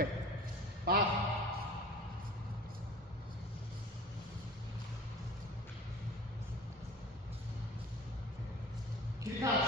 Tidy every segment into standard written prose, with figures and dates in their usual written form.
Okay. 5. Keep touch.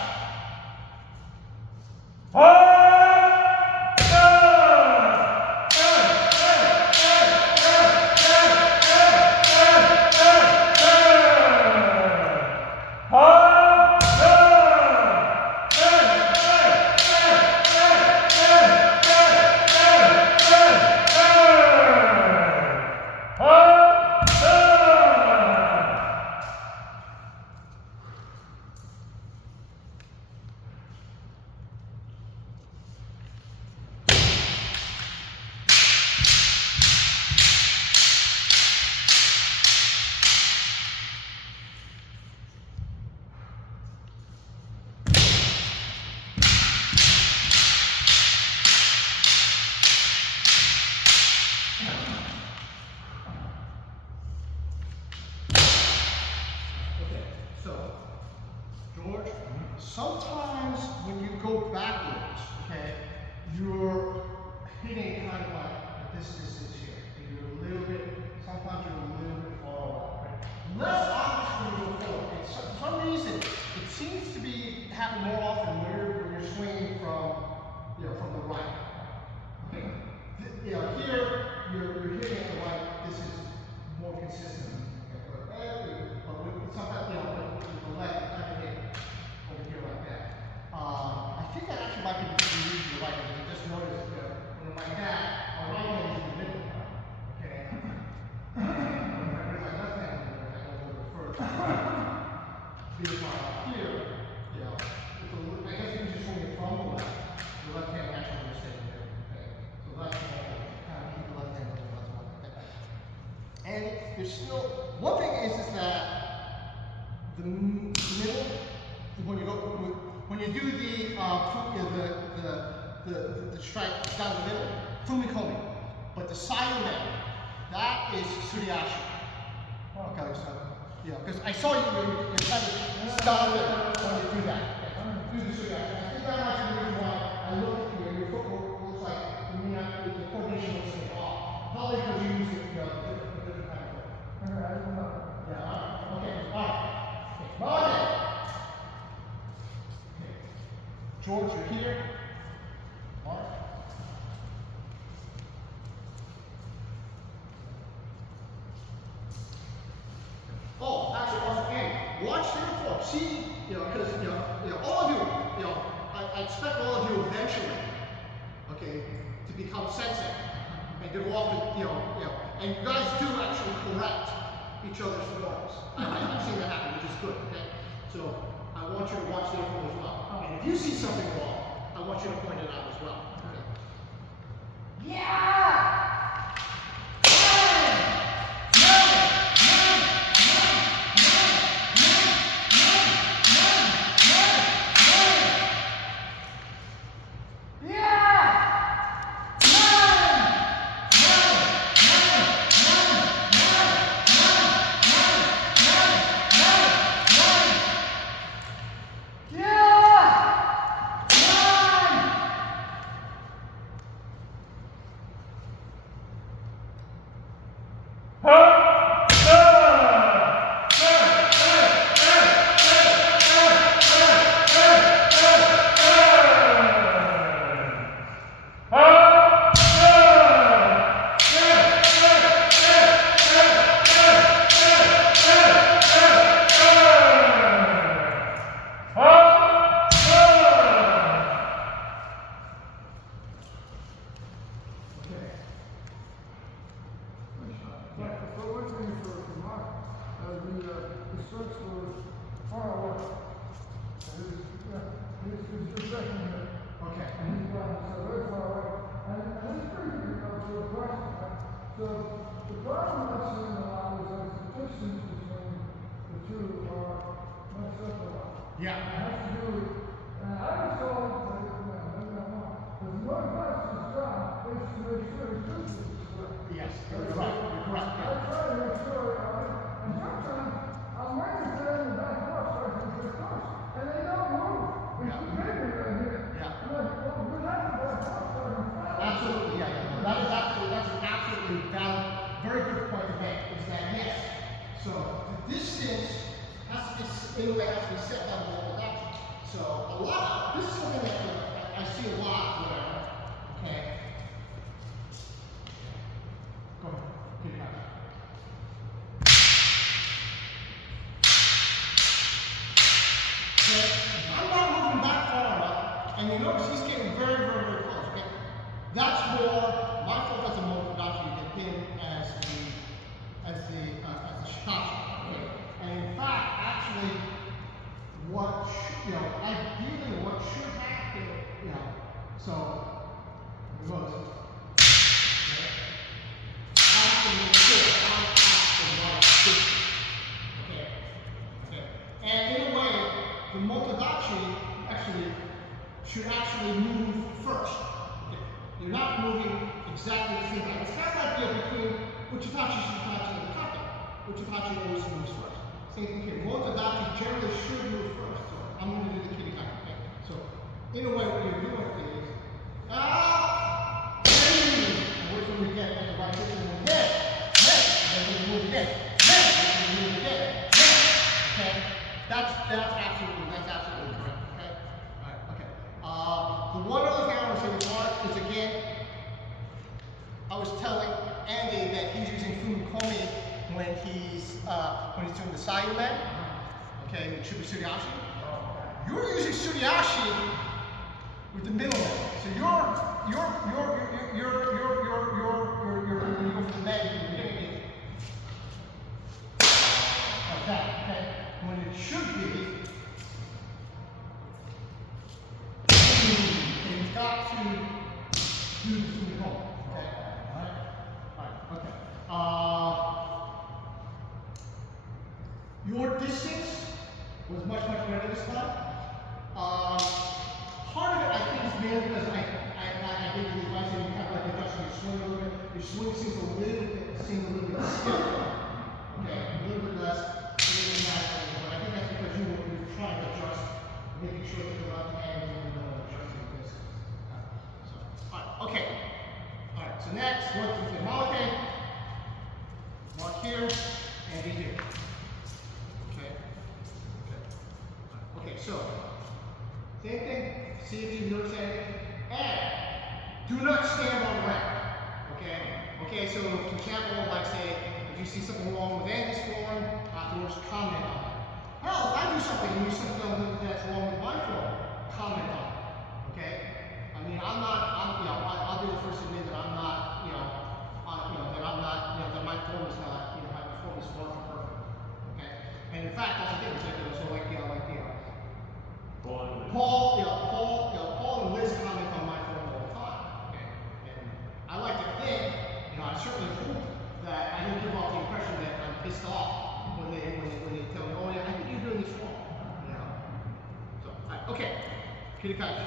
Sometimes when you go backwards, okay, you're hitting kind of like this distance here. You're a little bit, sometimes you're a little bit far away. Right? Less obvious when you go forward. For some reason, it seems to be happen more often when you're swinging from the right. Okay? Here you're hitting at the right. This is more consistent. Okay? But sometimes with the left, kind of hit over here like that. I think that actually might be the reason you're right. I just noticed when I'm like that, my right hand is in the middle. Okay? When I bring my left hand in there, I go a little bit further. Because here, I guess you just swing it from the left. The left hand actually will stay in there. Okay? So left hand, kind of keep the left hand in the left one. Okay? And there's still, one thing is that the middle, when you do the strike down the middle, fumikomi. But the side leg, that is suriashi. Okay, so because I saw you kind of stop it when you do that. Okay. Do the suriashi. I think that might be the reason why I look at you and your footwork looks like the coordination looks like off. Probably because you use it, a different kind of way. Yeah. Okay. All right. Martin. George, you're here. Mark. Oh, actually, also, and watch your form. See, because all of you, I expect all of you eventually, okay, to become sensei and to go off to, and you guys do actually correct each other's forms. I've seen that happen, which is good. Okay, so I want you to watch their form as well. And if you see something wrong, I want you to point it out as well. Okay. Yeah! a lot, this is something that I see a lot, whatever, okay? Go ahead, good catch. Okay, I'm not moving back far enough, and you notice he's getting very, very, very close, okay? That's more, my focus on Motodachi than him as the shitachi, okay? And in fact, actually, what should, ideally what should happen, so it goes, okay? I have to make sure I'm at the right distance, okay? Okay? And in a way, the Motodachi should actually move first. Okay? You're not moving exactly the same time. It's kind of like between Uchitachi, Shitachi, and Kata. Uchitachi always moves first. Same thing here. Motodachi generally should move first. So I'm going to do the kirikaki. Okay? So in a way, what you're doing is, and wait till we get at the right distance, and then, and then we move again, and we move again, okay? That's absolutely correct, okay? All right, okay. The one other thing I want to say with Mark is, again, I was telling Andy that he's using Furukomi when he's doing the Sayumen, okay, with Suriashi. You're using Suriashi with the middleman. So you're when you go for the leg, you're getting it like that, okay? When it should be, you've got to do this in the home, okay? Alright, okay. Your distance was much better this time. Part of it, I think, is mainly because I gave you the advice that you kind of like adjusting your swing a little bit. Your swing seems a little bit stiff. Okay, a little bit less, a little bit natural. But I think that's because you were trying to adjust, making sure that the left hand is adjusting this. So, alright, okay. Alright, so next, one, two, three, Malake. Mark here, and be here. Okay. Okay, so same thing. See if you notice anything. And do not stand on ramp. Okay? Okay, so for example, like say, if you see something wrong with Andy's form, afterwards comment on it. Hell, if I do something and you see something that's wrong with my form, comment on it. Okay? I mean, I'll be the first to admit that I'm not, that my form is not, my form is far from perfect. Okay? And in fact, that's the thing, so Paul and Liz comment on my form all the time. Okay? And I like to think, I certainly hope that I don't give off the impression that I'm pissed off when they tell me, oh yeah, I think you're doing this wrong. So, alright, okay. Kirikachi.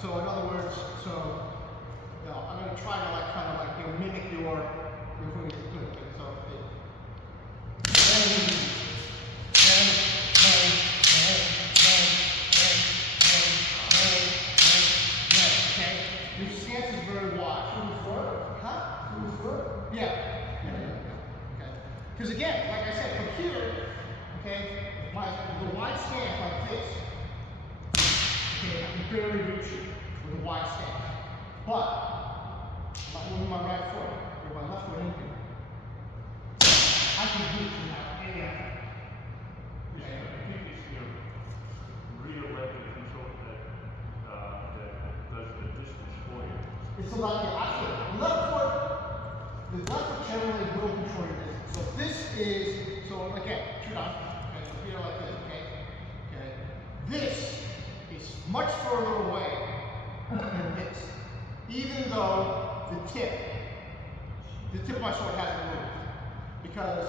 So in other words, so you know, I'm going to try to like kind of like mimic your movement. So okay. Your stance is very wide. Huh? Yeah. Okay. Because again, like I said, from here, okay, the wide stance like this. Okay, I can barely reach you with a wide stance. But I'm moving my right foot or my left foot in here. I can reach without any effort. Yeah, I think it's your rear leg control that does the distance for you. It's about the actually the left foot generally will control your distance. So this is again, shoot on. Okay, so here like this, okay? Okay. This is much further away than this. Even though the tip of my sword hasn't moved. Because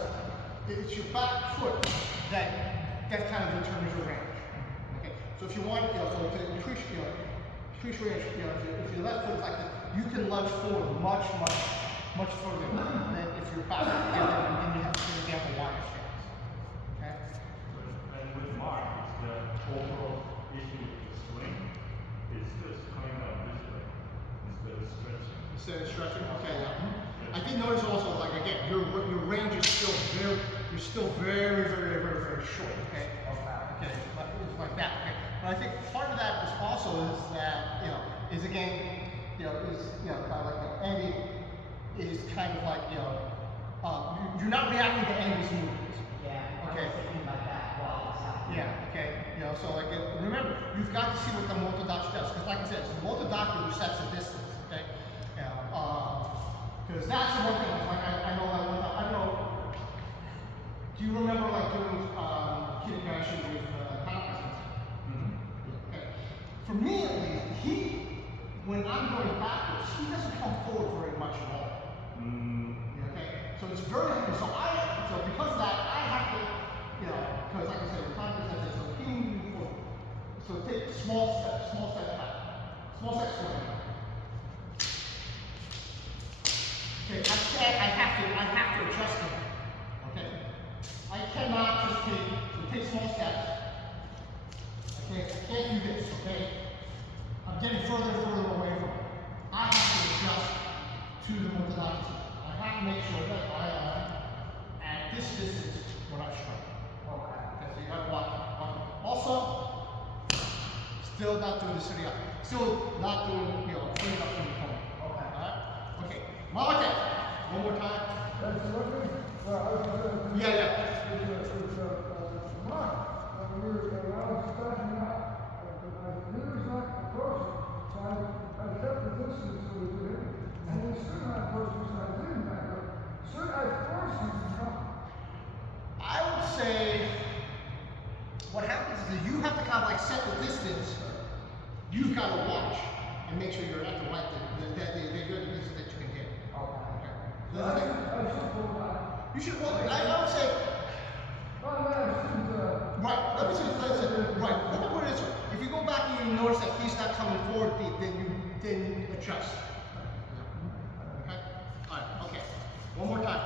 it's your back foot that kind of determines your range. Okay? So if you want, so to increase range, if your left foot is like this, you can lunge forward much further than if you're back, then you have a wider stance. Okay? And with Mark, it's the overall issue with the swing is just coming out this way instead of stretching. Instead of stretching, okay. Yeah. I did notice also, like again, your range is still very short. Okay. Okay. It's like that. Okay. But I think part of that is also that is again kind of like Andy is kind of like you're not reacting to Andy's movements. Yeah. Okay. I was thinking about that while it's happening. Yeah. Okay. So like remember, you've got to see what the motodachi does, because like I said, it's the motodachi who sets the distance. Okay. Because that's the one thing. Like I know that one time. I don't know. Do you remember like doing Kihon with Tanaka? Okay. For me at least, when I'm going backwards, he doesn't come forward very much at all. Okay. So it's very so because of that, I have to because like I said, the time is so he moving forward. So take small steps back, small steps forward. Okay, I have to adjust them. Okay, I cannot just take small steps. Okay, I can't do this. Okay, I'm getting further and further away from it. I have to adjust to the motodachi. I have to make sure that I am at this distance when I strike. Okay, so you have to watch. Also, still not doing the surya. Still not doing clean up from the corner. Okay, alright? Okay. Malate, one more time. Yeah. I would say what happens is that you have to kind of like set the distance. You've got to watch and make sure you're at the right distance that you can hit. Okay. You should well, I would say right, let me say right. Let me put it this way. If you go back and you notice that he's not coming forward, then adjust. Okay? Alright, okay. One more time.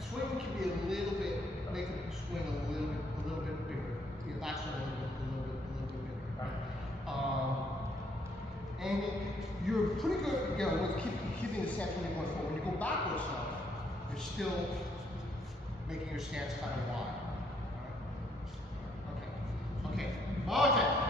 Swing can be a little bit, make the swing a little bit bigger. Your backswing a little bit bigger, right? And you're pretty good, you know, with keeping the stance when you're going forward. When you go backwards though, you're still making your stance kind of wide. All right? Okay. Martin.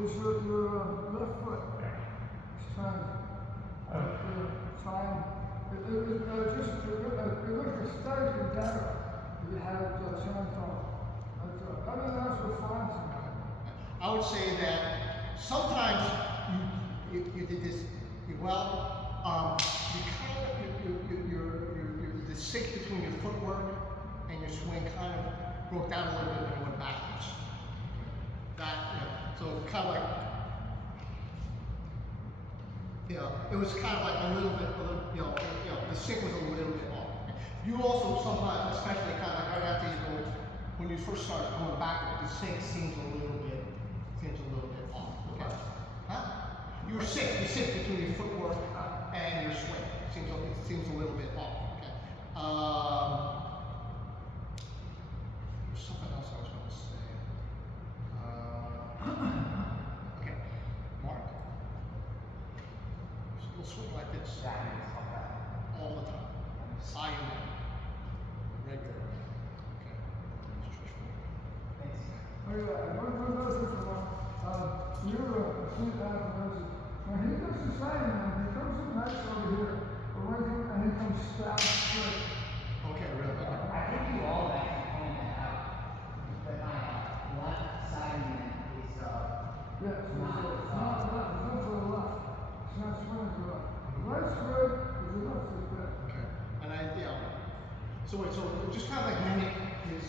Is your left foot trying, it looks aesthetically better if you had chance on. I mean, that's what fine to me. I would say that sometimes you did this well. You kind of the sync between your footwork and your swing kind of broke down a little bit when you went backwards. That, you know, so kind of like, you know, it was kind of like a little bit, you know, the sync was a little bit off. You also sometimes, especially kind of like right after you go, when you first start going backward, the sync seems a little bit off. Okay, huh? You sync between your footwork and your swing. It seems a little bit off. Okay. There's something else I was going to say. Okay, Mark. We'll swing like this all the time. Side and regular. Okay. Stretch forward. Oh yeah, one other thing for when he does the side man, he comes in nice over here, but when he comes stab straight. Okay, really? Okay. I think you all actually pointed that out. But my left side man is Yeah, it's not to the left. It's not swinging to the left. Right straight, is the left is better. Okay. And so just kind of like mimic his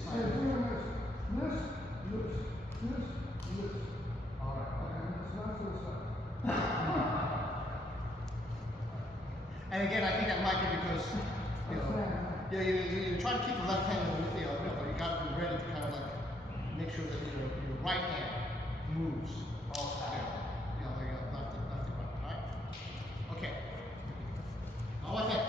side. Yeah, doing this. This. All right. And it's not to the side. And again, I think that might be because, you know, you try to keep the left hand, but you got to be ready to kind of like make sure that your right hand moves. Left to right. All right. Okay. Now what's that?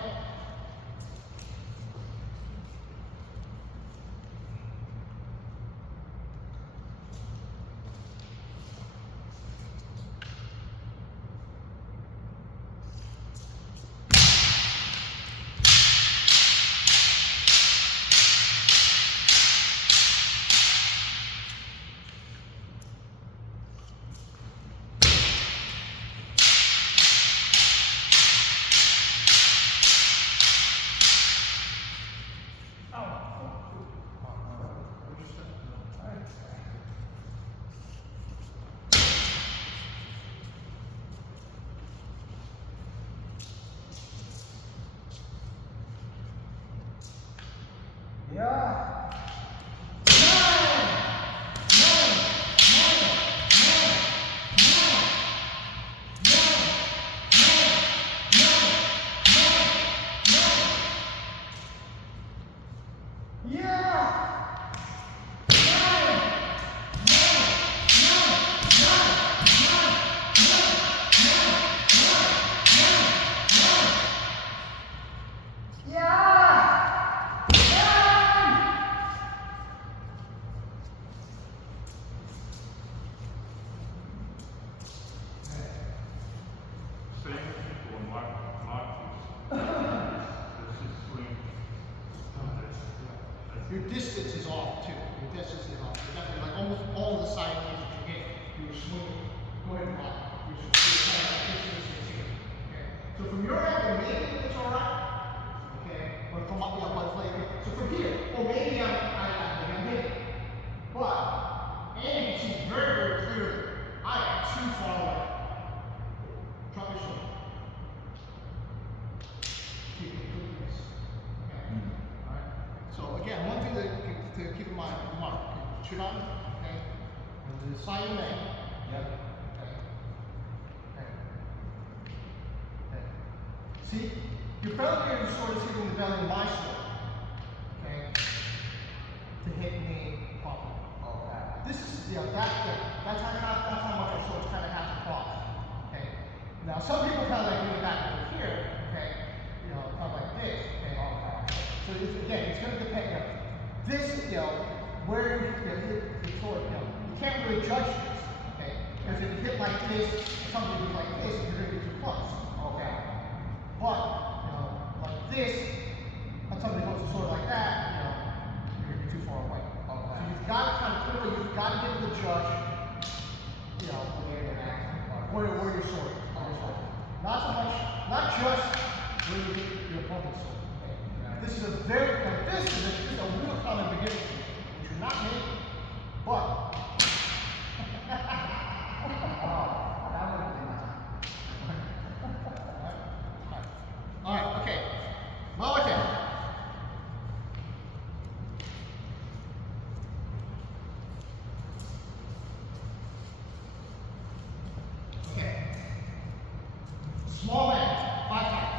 Yeah! Same for Mark this is swing. Your distance is off too. Your distance is off. You're definitely like almost all of the side lanes that you hit, you were swinging. Go ahead and block. You're kind of like distance here. Okay. So from your angle, maybe it's alright. Okay. But from up, yeah, but like, so from here, well maybe I'm hitting. But and you can see very, very clearly, I am too far away. Drop your shoulder. Keep it this. Okay. Alright. So again, one thing to keep in mind, Mark, chin on, okay? And the side of the neck. Yep. Okay. Okay. Okay. See, your belly button is sort of hitting the belly of my sword. Okay? To hit me properly. Okay. This is, you know, that's how much our swords kind of have to cross. Okay. Now some people kind of like doing back over here. Okay. You know, kind of like this. Okay. So again, it's going to depend. You know, this, you know, where the sword, you know, you can't really judge this. Okay. Because if you hit like this, somebody who's like this, you're going to be too close. Okay. But you know, like this, and somebody holds a sword like that, you know, you're going to be too far away. Okay. So you've got to kind of clearly, you've got to give the judge, you know, where your sword is. Not so much, not just where you get your opponent's sword. Okay. This is a real common beginning mistake, which you're not making, but all right, okay. Malaka. Okay. Small man, 5 times.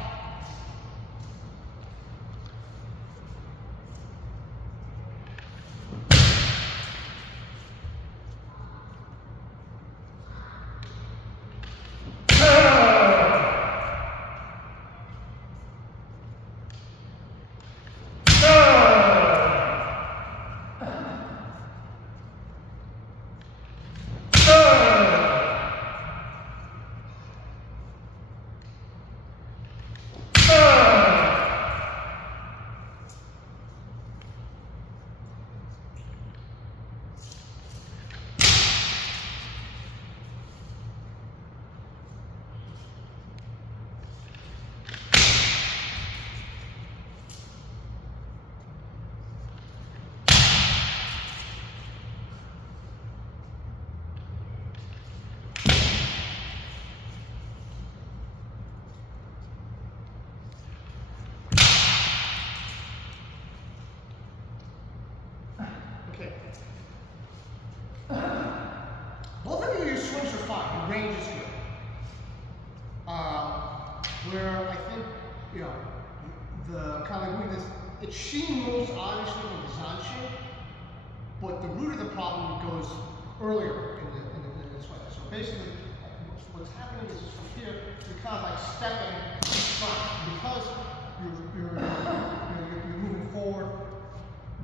Okay. Both of you, your swings are fine. Your range is good. Where I think, you know, the kind of like this, it's Shin moves obviously in the Zanshin, but the root of the problem goes earlier in this way. So basically, what's happening is from here, you're kind of like stepping in front because you're moving forward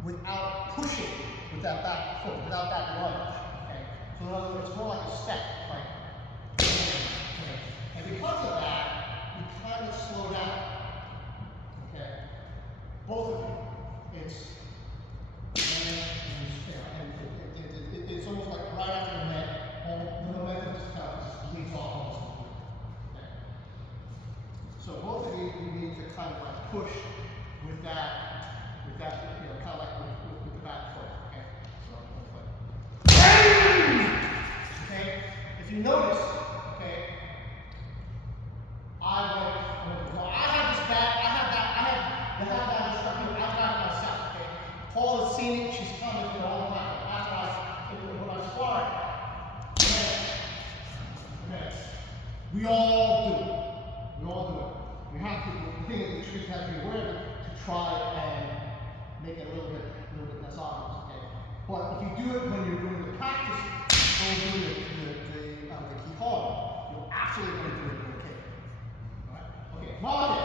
without pushing with that back foot, without that lunge. Okay? So in other words, it's more like a step, like. Okay? And because of that, you kind of slow down. Okay? Both of you. It's it's almost like right after the net, and the momentum just kind of just leads off almost. Okay? So both of you need to kind of like push with that, you know, kind of like with the back foot. Okay? So, okay? If you notice, okay, I have this back, I have that stuff here, I've got it myself, okay? Paul has seen it, she's coming to it all the time. When I start, okay, we all do it. We all do it. We have to, the thing is, we have to be aware of it to try and make it a little bit the sides, okay? But if you do it when you're doing the practice, when you're doing the Kihon, you're absolutely going to do it okay. Alright? Okay, Market.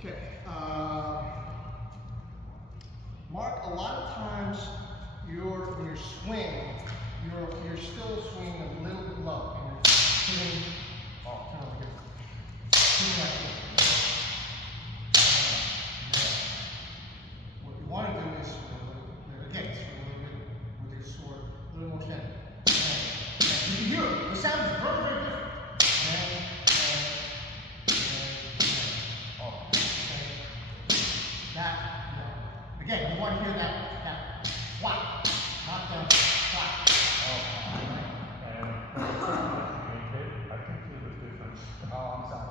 Okay, Mark, a lot of times when you're swinging, you're still swinging a little bit low, and you're hitting, turn over here, hitting like this. What you want to do is, again, it's a little bit with your sword, a little more steady. You can hear it, the sound is very, very different. Again, you want to hear that whack, not the whack. And I can feel the difference. Oh, I'm sorry.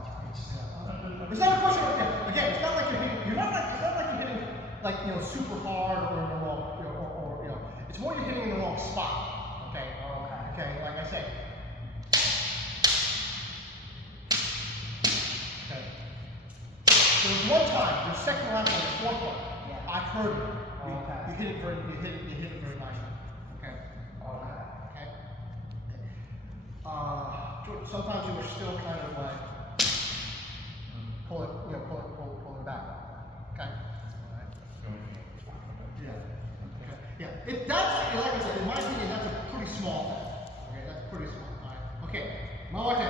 It's not a question of, again, it's not like you're hitting, it's not like you're hitting, like, super hard or in the wrong, or it's more you're hitting in the wrong spot, okay? Okay, like I said. Okay. There was one time, the second round or the fourth one, I heard it. You hit it very nicely. Okay. Okay. Sometimes you were still kind of like pull it back. Okay. All right. Yeah. Okay. Yeah. That's like I said, in my opinion, that's a pretty small thing. Okay, that's pretty small. All right. Okay. Mawate.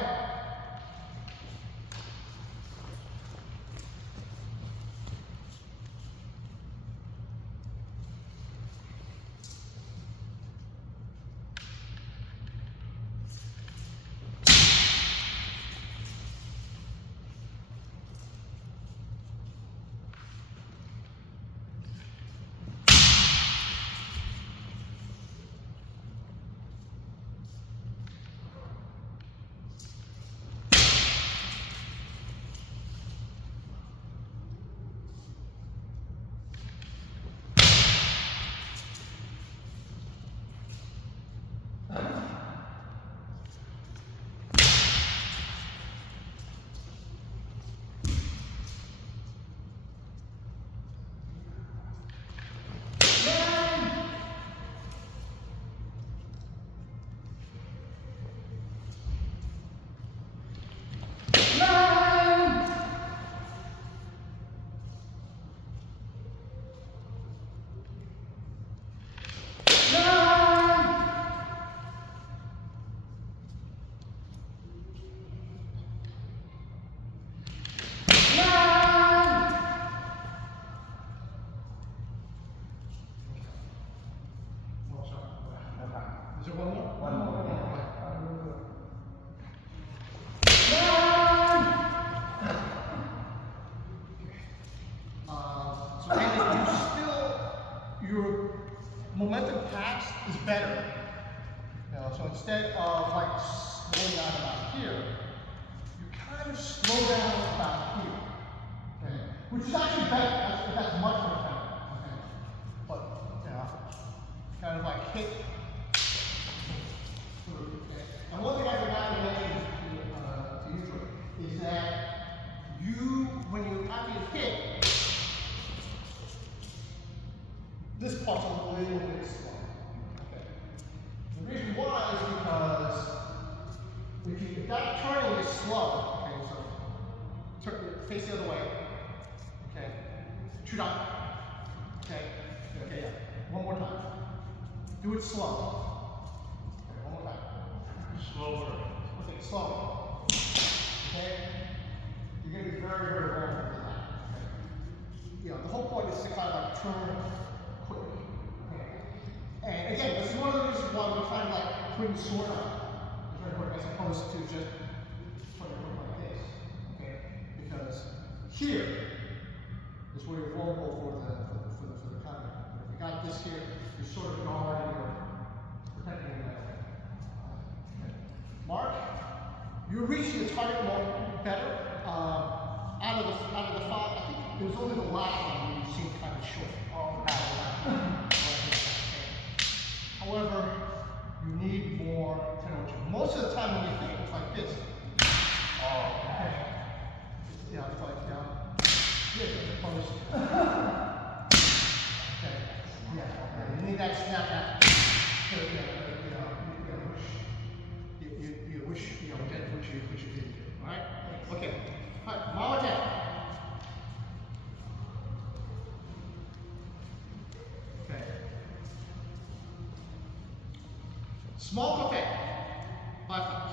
Is there one more? One more. So Andy, your momentum pass is better. So instead of like slowing down about here, you kind of slow down about here. Okay? which is actually better. That's much better. Okay. But kind of like hit. Okay. And one thing I forgot to mention to you, Troy, is that when you after you hit, this part's a little bit slow. Okay. The reason why is because if that turning is slow, okay, so face the other way, okay, shoot up, okay, yeah, one more time. Do it slow. Okay, one more time. Slower. Okay, slow. Okay? You're going to be very, very vulnerable to that. Okay? The whole point is to kind of like turn quickly. Okay? And again, this is one of the reasons why we're kind of like putting the sword on. It's very important as opposed to just putting it like this. Okay? Because here is where you're vulnerable for the counter. If you got this here, you're sort of guarding or protecting the metal. Mark, you're reaching the target more better. Out of the five, I think it was only the last one where you seemed kind of short. However, you need more tension. Most of the time when you hit, it's like this. Okay. Yeah, it's like this as opposed to. Okay. Yeah. You need that snap back. Which you did. Alright? Okay. Alright, Mama down. Okay. Small coquet. 5 times.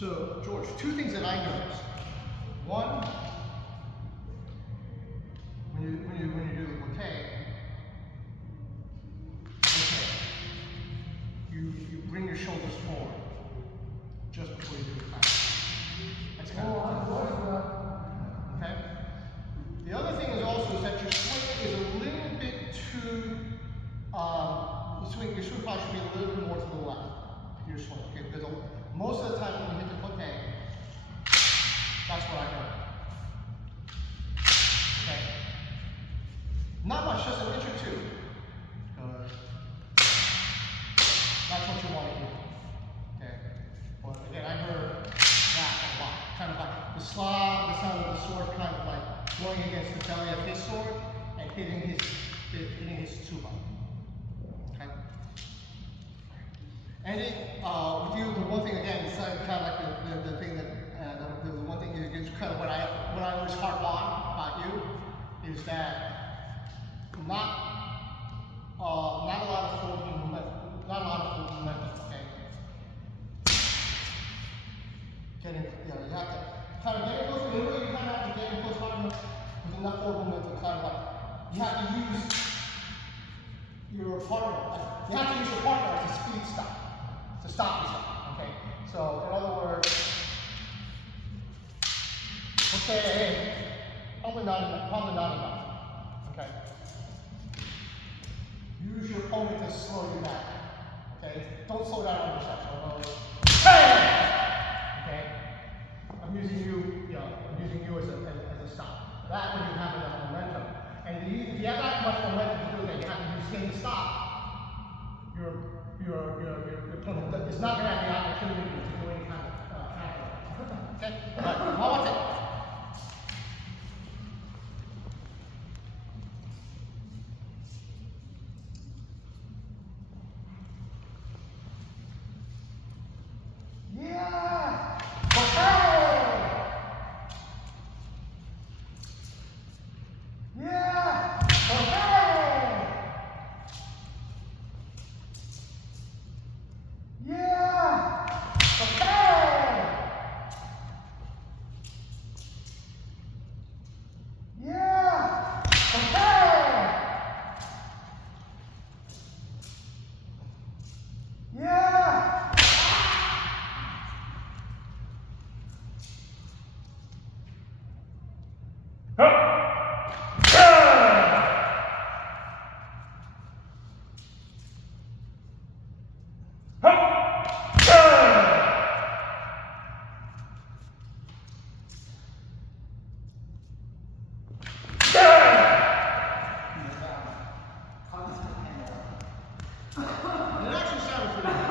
So, George, 2 things that I noticed. One, when you do the bouquet, you bring your shoulders forward just before you do the pass. That's kind of okay. The other thing is also is that your swing is a little bit too. Your swing probably should be a little bit more to the left. Your swing, okay? Because most of the time when you hit the bouquet, that's what I heard. Okay. Not much, just an inch or two. That's what you want to hear. Okay. But again, I heard that a lot. Kind of like the sound of the sword kind of like going against the belly of his sword and hitting his tuba. Okay. And with you, the one thing again, it's kind of like the thing that the one thing is kind of what I always harp on about you is that not a lot of forward movement, okay. You have to kind of get it close. Literally, you kind of have to get it close hard enough with enough forward movement to kind of like you have to use your partner. You have to use your partner as a speed stop. To stop yourself, okay? So, in other words, okay, probably not enough, okay? Use your opponent to slow you down, okay? Don't slow down on yourself, so in other words, okay? I'm using you as a stop. That way you have enough momentum. And the your opponent is not going to have the opportunity to do any kind of counter. Okay? All right, one more thing. Yeah! Okay! Yeah! Okay! Yeah! Okay! Yeah! Okay! Yeah! And it actually sounded pretty good.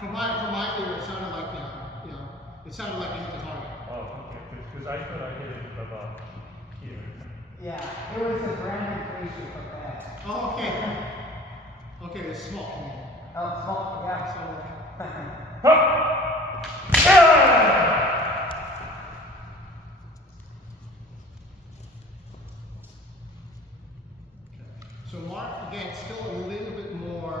From my ear, it sounded like, it sounded like you hit the target. Oh, okay. Because I thought I hit it about here. Yeah, it was a brand new creature from that. Oh, okay. Okay, it's small. Oh, small, yeah. So Mark, again, still a little bit more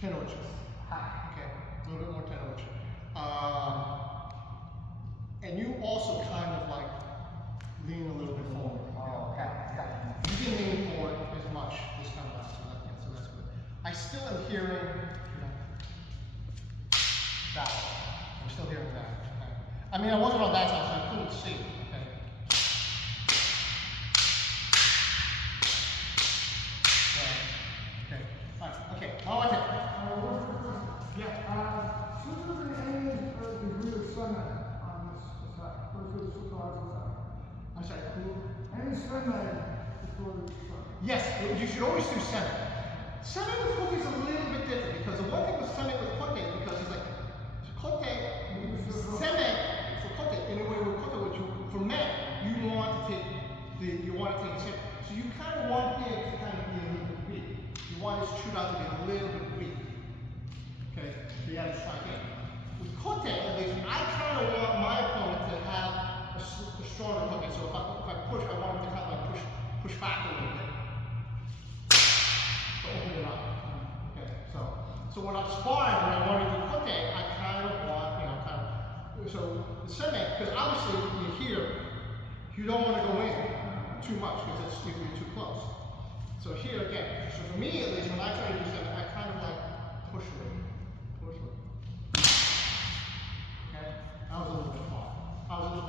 tenacious. Hi. Okay, a little bit more tenacious. And you also kind of like lean a little bit forward. Oh, okay. Gotcha. You didn't lean forward as much this time around, so that's good. I still am hearing that. I'm still hearing that. Okay. I mean, I wasn't on that side, so I couldn't see. Okay. Okay. All right. Okay. Now I think. Yeah. Should there be any degree of sunlight on this side? Versus the side? I'm sorry. Any sunlight before the sun? Yes, you should always do center. Center with Kote is a little bit different because the one thing with center with Kote because it's like Kote, center for Kote. In a way with Kote, what you for men, you want to take a center. So you kind of want him to kind of be a little bit weak. You want his shoot out to be a little bit weak. Okay, so you have to strike in. With Kote, at least, I kind of want my opponent to have a stronger Kote. So if I push, I want him to kind of like push back a little bit. To open it up. Okay, so when I'm sparring, when I want to do Kote, I kind of want, so the semi, because obviously you're here, you don't want to go in too much because that's you're too close. So here again, so for me at least, when I try to do semi, I kind of like push a little. Okay, that was a little bit far.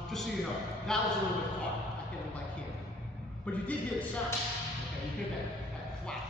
Just so you know, that was a little bit far. I hit it like here. But you did hear the sound. Okay, you hear that flat.